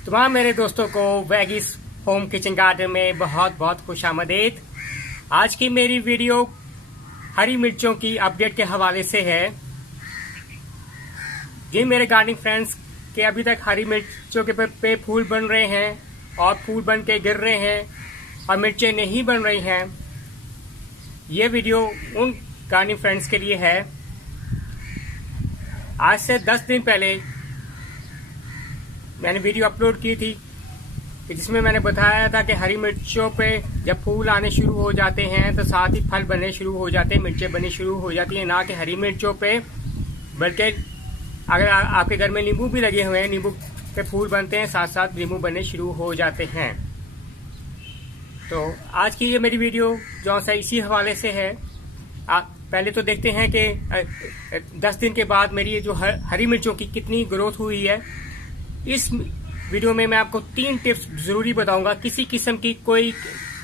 तमाम मेरे दोस्तों को वैगिस होम किचन गार्डन में बहुत बहुत खुशामदीद। आज की मेरी वीडियो हरी मिर्चों की अपडेट के हवाले से है। जिन मेरे गार्डनिंग फ्रेंड्स के अभी तक हरी मिर्चों के पे फूल बन रहे हैं और फूल बन के गिर रहे हैं और मिर्चें नहीं बन रही हैं, ये वीडियो उन गार्डनिंग फ्रेंड्स के लिए है। आज से 10 दिन पहले मैंने वीडियो अपलोड की थी जिसमें मैंने बताया था कि हरी मिर्चों पे जब फूल आने शुरू हो जाते हैं तो साथ ही फल बनने शुरू हो जाते हैं, मिर्चें बननी शुरू हो जाती हैं। ना कि हरी मिर्चों पे बल्कि अगर आपके घर में नींबू भी लगे हुए हैं, नींबू पे फूल बनते हैं, साथ साथ नींबू बनने शुरू हो जाते हैं। तो आज की ये मेरी वीडियो जो सा इसी हवाले से है। पहले तो देखते हैं कि 10 दिन के बाद मेरी ये जो हरी मिर्चों की कितनी ग्रोथ हुई है। इस वीडियो में मैं आपको 3 टिप्स जरूरी बताऊंगा। किसी किस्म की कोई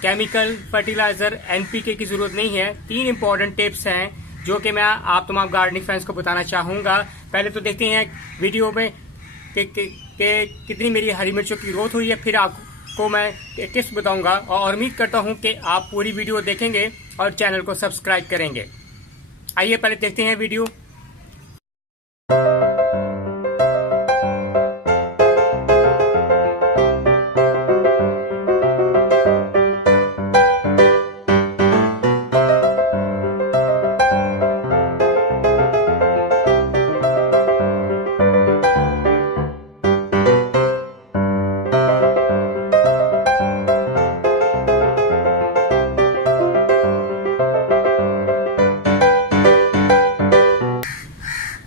केमिकल फर्टिलाइजर एनपीके की जरूरत नहीं है। 3 इंपॉर्टेंट टिप्स हैं जो कि मैं आप तमाम गार्डनिंग फ्रेंड्स को बताना चाहूंगा। पहले तो देखते हैं वीडियो में कि कितनी मेरी हरी मिर्चों की ग्रोथ हुई है, फिर आपको मैं टिप्स बताऊंगा और उम्मीद करता हूं कि आप पूरी वीडियो देखेंगे और चैनल को सब्सक्राइब करेंगे। आइए पहले देखते हैं वीडियो।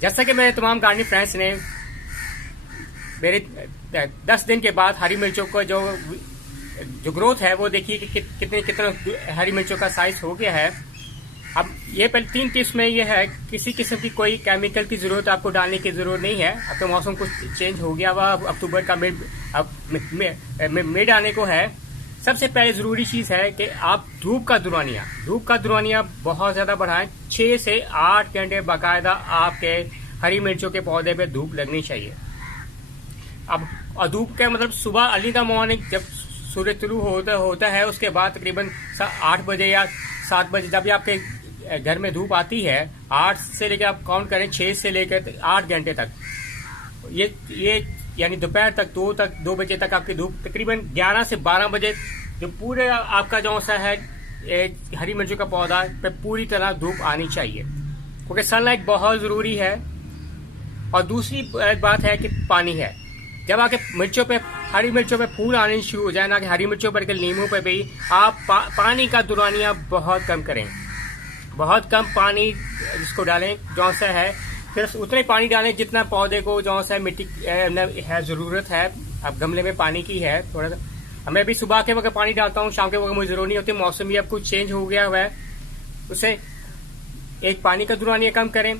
जैसा कि मेरे तमाम गार्डनिंग फ्रेंड्स ने मेरे 10 दिन के बाद हरी मिर्चों का जो ग्रोथ है वो देखिए कि कितना हरी मिर्चों का साइज हो गया है। अब ये पहले 3 टिप्स में ये है, किसी किस्म की कोई केमिकल की जरूरत आपको डालने की जरूरत नहीं है। अब तो मौसम कुछ चेंज हो गया हुआ, अक्टूबर का मिड आने को है। सबसे पहले जरूरी चीज है कि आप धूप का दुरानिया बहुत ज्यादा बढ़ाएं। 6 से 8 घंटे बाकायदा आपके हरी मिर्चों के पौधे पे धूप लगनी चाहिए। अब और धूप का मतलब सुबह अर्ली द मॉर्निंग जब सूर्य तुलू होता है उसके बाद तकरीबन 8 बजे या 7 बजे जब भी आपके घर में धूप आती है, 8 से लेकर आप काउंट करें 6 से लेकर 8 घंटे तक, ये यानी दोपहर तक 2 बजे तक आपकी धूप, तकरीबन 11 से 12 बजे जो पूरे आपका जो सा है हरी मिर्चों का पौधा पे पूरी तरह धूप आनी चाहिए, क्योंकि सनलाइट बहुत जरूरी है। और दूसरी बात है कि पानी है। जब आपके हरी मिर्चों पे फूल आने शुरू हो जाए, ना कि हरी मिर्चों पर नींबू पे भी, आप पानी का दुरानिया बहुत कम करें। बहुत कम पानी जिसको डालें जो सा है, सिर्फ उतना ही पानी डालें जितना पौधे को जो सा मिट्टी है जरूरत है। अब गमले में पानी की है थोड़ा सा, मैं भी सुबह के वक्त पानी डालता हूँ, शाम के वक्त मुझे जरूरत नहीं होती। मौसम भी अब कुछ चेंज हो गया हुआ है, उससे एक पानी का दुरानिया कम करें।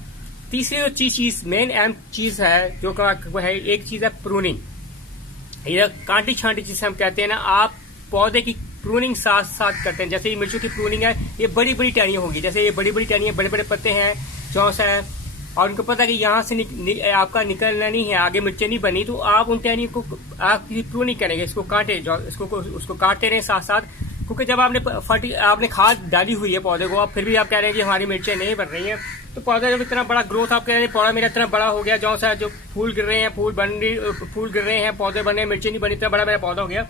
तीसरी जो चीज मेन अहम चीज है जो वो है, एक चीज है प्रूनिंग। ये कांटी छांटी जिसे हम कहते हैं ना, आप पौधे की प्रूनिंग साथ साथ करते हैं। जैसे ये मिर्चों की प्रूनिंग है, ये बड़ी बड़ी टहनियां होगी, जैसे ये बड़ी बड़ी टहनियां, बड़े बड़े पत्ते हैं जो सा है, और उनको पता है कि यहाँ से आपका निकलना नहीं है, आगे मिर्चें नहीं बनी, तो आप उन टहनियों को आप प्रूनिंग करेंगे, इसको काटे, उसको काटते रहे साथ साथ। क्योंकि जब आपने खाद डाली हुई है पौधे को, आप फिर भी आप कह रहे हैं कि हमारी मिर्चें नहीं बन रही हैं, तो पौधा जब इतना बड़ा ग्रोथ आप कह रहे हैं, पौधा मेरा इतना बड़ा हो गया, जो सा जो फूल गिर रहे हैं, फूल गिर रहे हैं, पौधे बने, मिर्चें नहीं बनी, इतना बड़ा मेरा पौधा हो गया।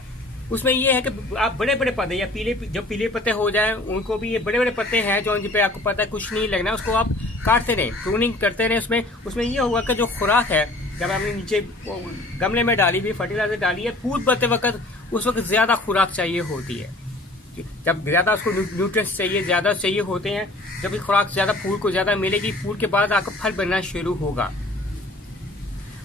उसमें ये है कि आप बड़े बड़े पत्ते या पीले पत्ते हो जाए, उनको भी, ये बड़े बड़े पत्ते हैं जो जिन पे आपको पता है कुछ नहीं लगना, उसको आप काटते रहें, प्रूनिंग करते रहें। उसमें ये होगा कि जो खुराक है, जब आपने नीचे गमले में डाली हुई फर्टिलाइजर डाली है, फूल बनते वक्त उस वक्त ज्यादा खुराक चाहिए होती है। जब ज्यादा उसको न्यूट्रिएंट्स ज्यादा चाहिए होते हैं, जब खुराक ज्यादा फूल को ज्यादा मिलेगी, फूल के बाद आपका फल बनना शुरू होगा।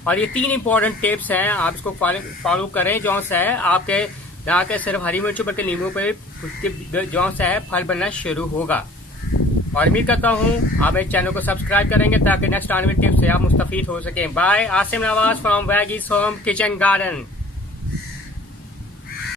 और ये 3 इंपॉर्टेंट टिप्स हैं, आप इसको फॉलो करें जो सा है आपके ना के सिर्फ हरी मिर्चों बल्कि नींबू पे जो सा है फल बनना शुरू होगा। और उम्मीद करता हूँ आप मेरे चैनल को सब्सक्राइब करेंगे ताकि नेक्स्ट आने वाली टिप्स से आप मुस्तफीद हो सकें। बाय, आसिम नवाज फ्रॉम वैगिस होम किचन गार्डन।